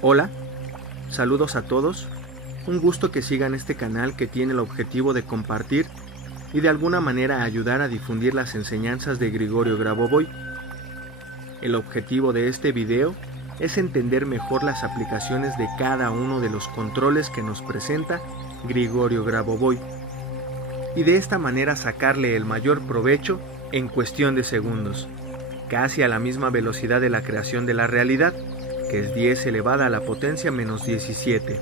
Hola, saludos a todos. Un gusto que sigan este canal que tiene el objetivo de compartir y de alguna manera ayudar a difundir las enseñanzas de Grigorio Grabovoi. El objetivo de este video es entender mejor las aplicaciones de cada uno de los controles que nos presenta Grigorio Grabovoi y de esta manera sacarle el mayor provecho en cuestión de segundos, casi a la misma velocidad de la creación de la realidad, que es 10 elevada a la potencia menos 17.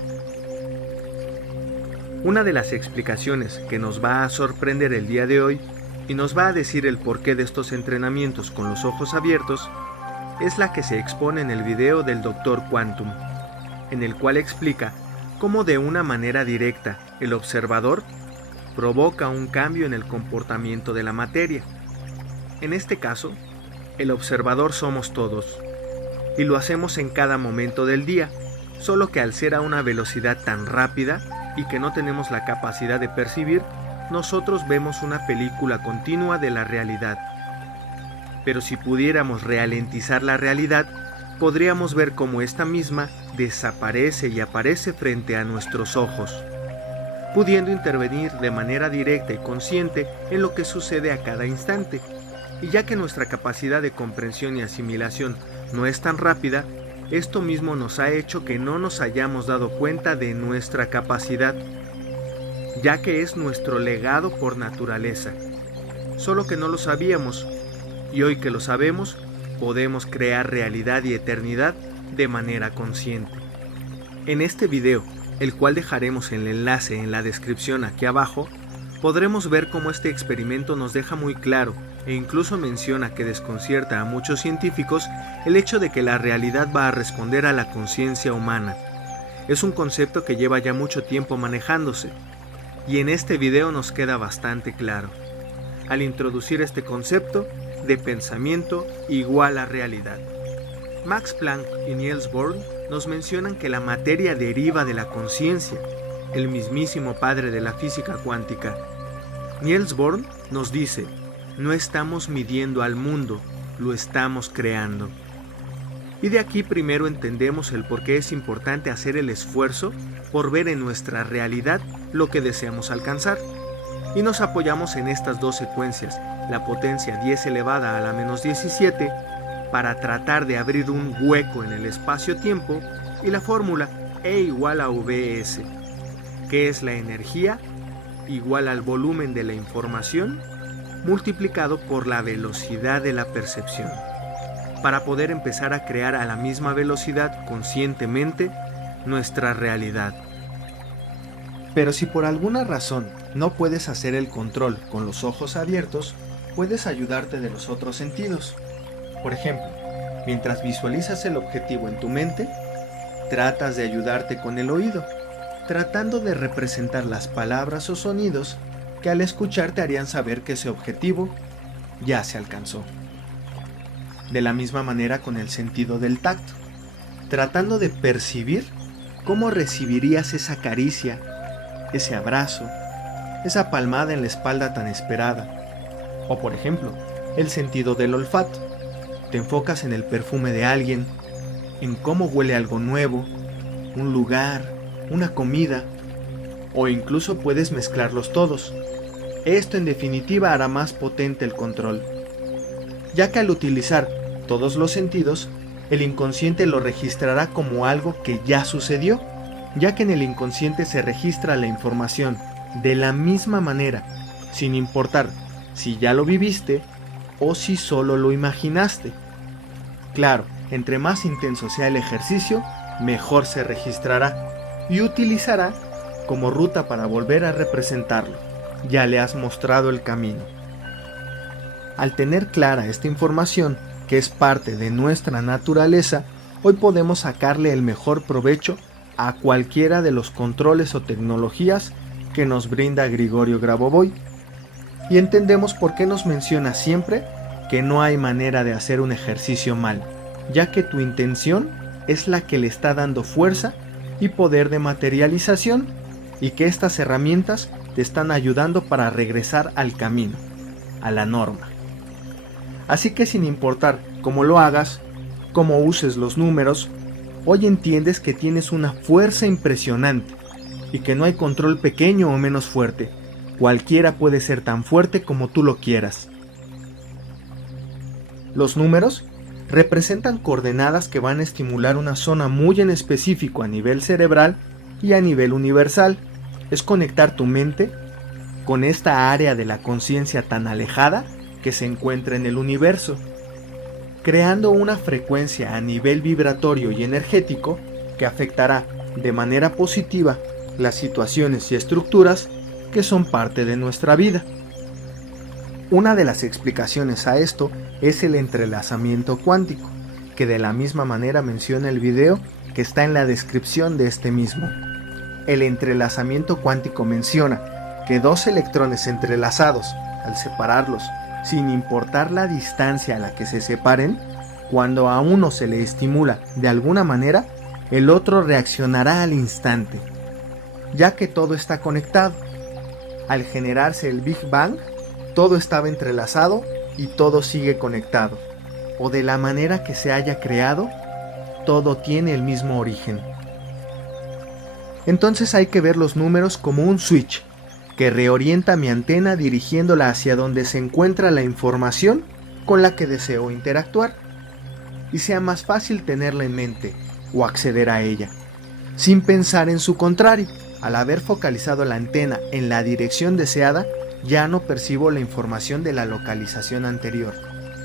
Una de las explicaciones que nos va a sorprender el día de hoy y nos va a decir el porqué de estos entrenamientos con los ojos abiertos es la que se expone en el video del Dr. Quantum, en el cual explica cómo de una manera directa el observador provoca un cambio en el comportamiento de la materia. En este caso, el observador somos todos, y lo hacemos en cada momento del día, solo que al ser a una velocidad tan rápida y que no tenemos la capacidad de percibir, nosotros vemos una película continua de la realidad. Pero si pudiéramos ralentizar la realidad, podríamos ver cómo esta misma desaparece y aparece frente a nuestros ojos, pudiendo intervenir de manera directa y consciente en lo que sucede a cada instante. Y ya que nuestra capacidad de comprensión y asimilación no es tan rápida, esto mismo nos ha hecho que no nos hayamos dado cuenta de nuestra capacidad, ya que es nuestro legado por naturaleza. Solo que no lo sabíamos, y hoy que lo sabemos, podemos crear realidad y eternidad de manera consciente. En este video, el cual dejaremos el enlace en la descripción aquí abajo, podremos ver cómo este experimento nos deja muy claro e incluso menciona que desconcierta a muchos científicos el hecho de que la realidad va a responder a la conciencia humana. Es un concepto que lleva ya mucho tiempo manejándose, y en este video nos queda bastante claro, al introducir este concepto de pensamiento igual a realidad. Max Planck y Niels Bohr nos mencionan que la materia deriva de la conciencia, el mismísimo padre de la física cuántica. Niels Bohr nos dice: no estamos midiendo al mundo, lo estamos creando. Y de aquí primero entendemos el por qué es importante hacer el esfuerzo por ver en nuestra realidad lo que deseamos alcanzar. Y nos apoyamos en estas dos secuencias, la potencia 10 elevada a la menos 17, para tratar de abrir un hueco en el espacio-tiempo, y la fórmula E igual a Vs, que es la energía igual al volumen de la información multiplicado por la velocidad de la percepción, para poder empezar a crear a la misma velocidad conscientemente nuestra realidad. Pero si por alguna razón no puedes hacer el control con los ojos abiertos, puedes ayudarte de los otros sentidos. Por ejemplo, mientras visualizas el objetivo en tu mente, tratas de ayudarte con el oído, tratando de representar las palabras o sonidos que al escuchar te harían saber que ese objetivo ya se alcanzó. De la misma manera con el sentido del tacto, tratando de percibir cómo recibirías esa caricia, ese abrazo, esa palmada en la espalda tan esperada. O por ejemplo, el sentido del olfato. Te enfocas en el perfume de alguien, en cómo huele algo nuevo, un lugar, una comida, o incluso puedes mezclarlos todos. Esto en definitiva hará más potente el control, ya que al utilizar todos los sentidos, el inconsciente lo registrará como algo que ya sucedió, ya que en el inconsciente se registra la información de la misma manera, sin importar si ya lo viviste o si solo lo imaginaste. Claro, entre más intenso sea el ejercicio, mejor se registrará y utilizará como ruta para volver a representarlo. Ya le has mostrado el camino. Al tener clara esta información, que es parte de nuestra naturaleza, hoy podemos sacarle el mejor provecho a cualquiera de los controles o tecnologías que nos brinda Grigorio Grabovoi. Y entendemos por qué nos menciona siempre que no hay manera de hacer un ejercicio mal, ya que tu intención es la que le está dando fuerza y poder de materialización, y que estas herramientas te están ayudando para regresar al camino, a la norma. Así que sin importar cómo lo hagas, cómo uses los números, hoy entiendes que tienes una fuerza impresionante y que no hay control pequeño o menos fuerte. Cualquiera puede ser tan fuerte como tú lo quieras. Los números representan coordenadas que van a estimular una zona muy en específico a nivel cerebral y a nivel universal. Es conectar tu mente con esta área de la conciencia tan alejada que se encuentra en el universo, creando una frecuencia a nivel vibratorio y energético que afectará de manera positiva las situaciones y estructuras que son parte de nuestra vida. Una de las explicaciones a esto es el entrelazamiento cuántico, que de la misma manera menciona el video que está en la descripción de este mismo. El entrelazamiento cuántico menciona que dos electrones entrelazados, al separarlos, sin importar la distancia a la que se separen, cuando a uno se le estimula de alguna manera, el otro reaccionará al instante, ya que todo está conectado. Al generarse el Big Bang, todo estaba entrelazado y todo sigue conectado, o de la manera que se haya creado, todo tiene el mismo origen. Entonces hay que ver los números como un switch que reorienta mi antena dirigiéndola hacia donde se encuentra la información con la que deseo interactuar y sea más fácil tenerla en mente o acceder a ella, sin pensar en su contrario. Al haber focalizado la antena en la dirección deseada, ya no percibo la información de la localización anterior.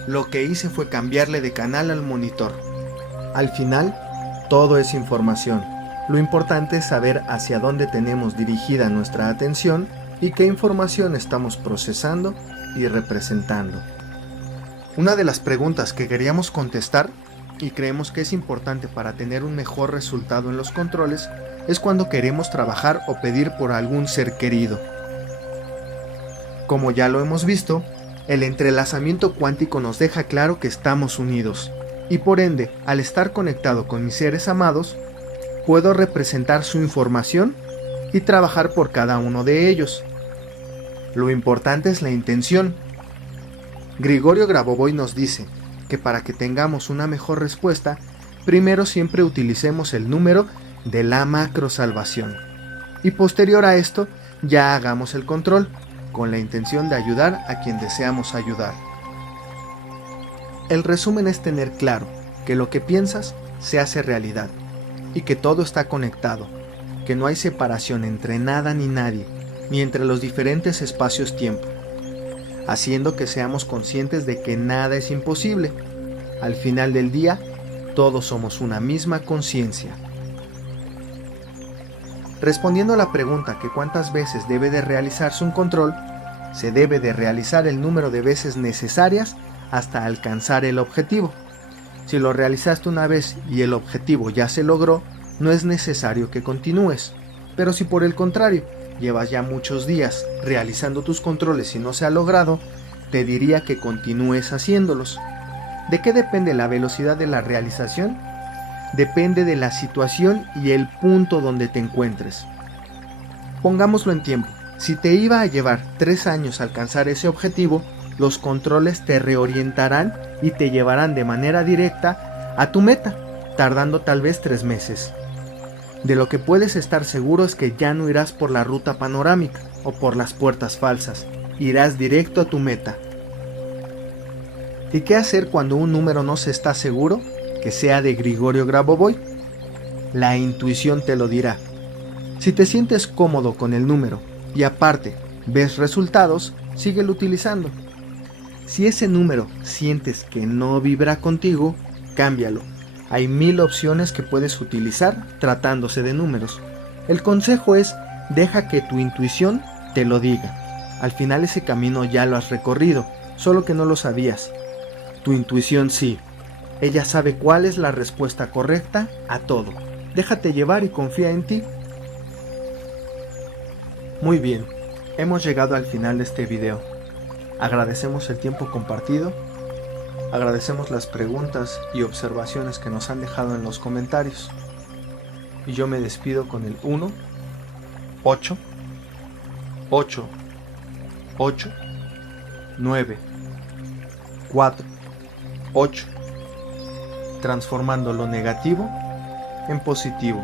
Lo que hice fue cambiarle de canal al monitor. Al final, todo es información. Lo importante es saber hacia dónde tenemos dirigida nuestra atención y qué información estamos procesando y representando. Una de las preguntas que queríamos contestar y creemos que es importante para tener un mejor resultado en los controles es cuando queremos trabajar o pedir por algún ser querido. Como ya lo hemos visto, el entrelazamiento cuántico nos deja claro que estamos unidos y por ende, al estar conectado con mis seres amados, puedo representar su información y trabajar por cada uno de ellos. Lo importante es la intención. Grigorio Grabovoi nos dice que para que tengamos una mejor respuesta, primero siempre utilicemos el número de la macrosalvación y posterior a esto ya hagamos el control con la intención de ayudar a quien deseamos ayudar. El resumen es tener claro que lo que piensas se hace realidad y que todo está conectado, que no hay separación entre nada ni nadie, ni entre los diferentes espacios-tiempo, haciendo que seamos conscientes de que nada es imposible. Al final del día, todos somos una misma conciencia. Respondiendo a la pregunta que cuántas veces debe de realizarse un control, se debe de realizar el número de veces necesarias hasta alcanzar el objetivo. Si lo realizaste una vez y el objetivo ya se logró, no es necesario que continúes. Pero si por el contrario, llevas ya muchos días realizando tus controles y no se ha logrado, te diría que continúes haciéndolos. ¿De qué depende la velocidad de la realización? Depende de la situación y el punto donde te encuentres. Pongámoslo en tiempo. Si te iba a llevar 3 años alcanzar ese objetivo, los controles te reorientarán y te llevarán de manera directa a tu meta, tardando tal vez 3 meses. De lo que puedes estar seguro es que ya no irás por la ruta panorámica o por las puertas falsas, irás directo a tu meta. ¿Y qué hacer cuando un número no se está seguro? Que sea de Grigorio Grabovoi. La intuición te lo dirá. Si te sientes cómodo con el número y aparte ves resultados, síguelo utilizando. Si ese número sientes que no vibra contigo, cámbialo. Hay 1000 opciones que puedes utilizar tratándose de números. El consejo es, deja que tu intuición te lo diga. Al final ese camino ya lo has recorrido, solo que no lo sabías. Tu intuición sí. Ella sabe cuál es la respuesta correcta a todo. Déjate llevar y confía en ti. Muy bien, hemos llegado al final de este video. Agradecemos el tiempo compartido. Agradecemos las preguntas y observaciones que nos han dejado en los comentarios. Y yo me despido con el 1, 8, 8, 8, 9, 4, 8. Transformando lo negativo en positivo.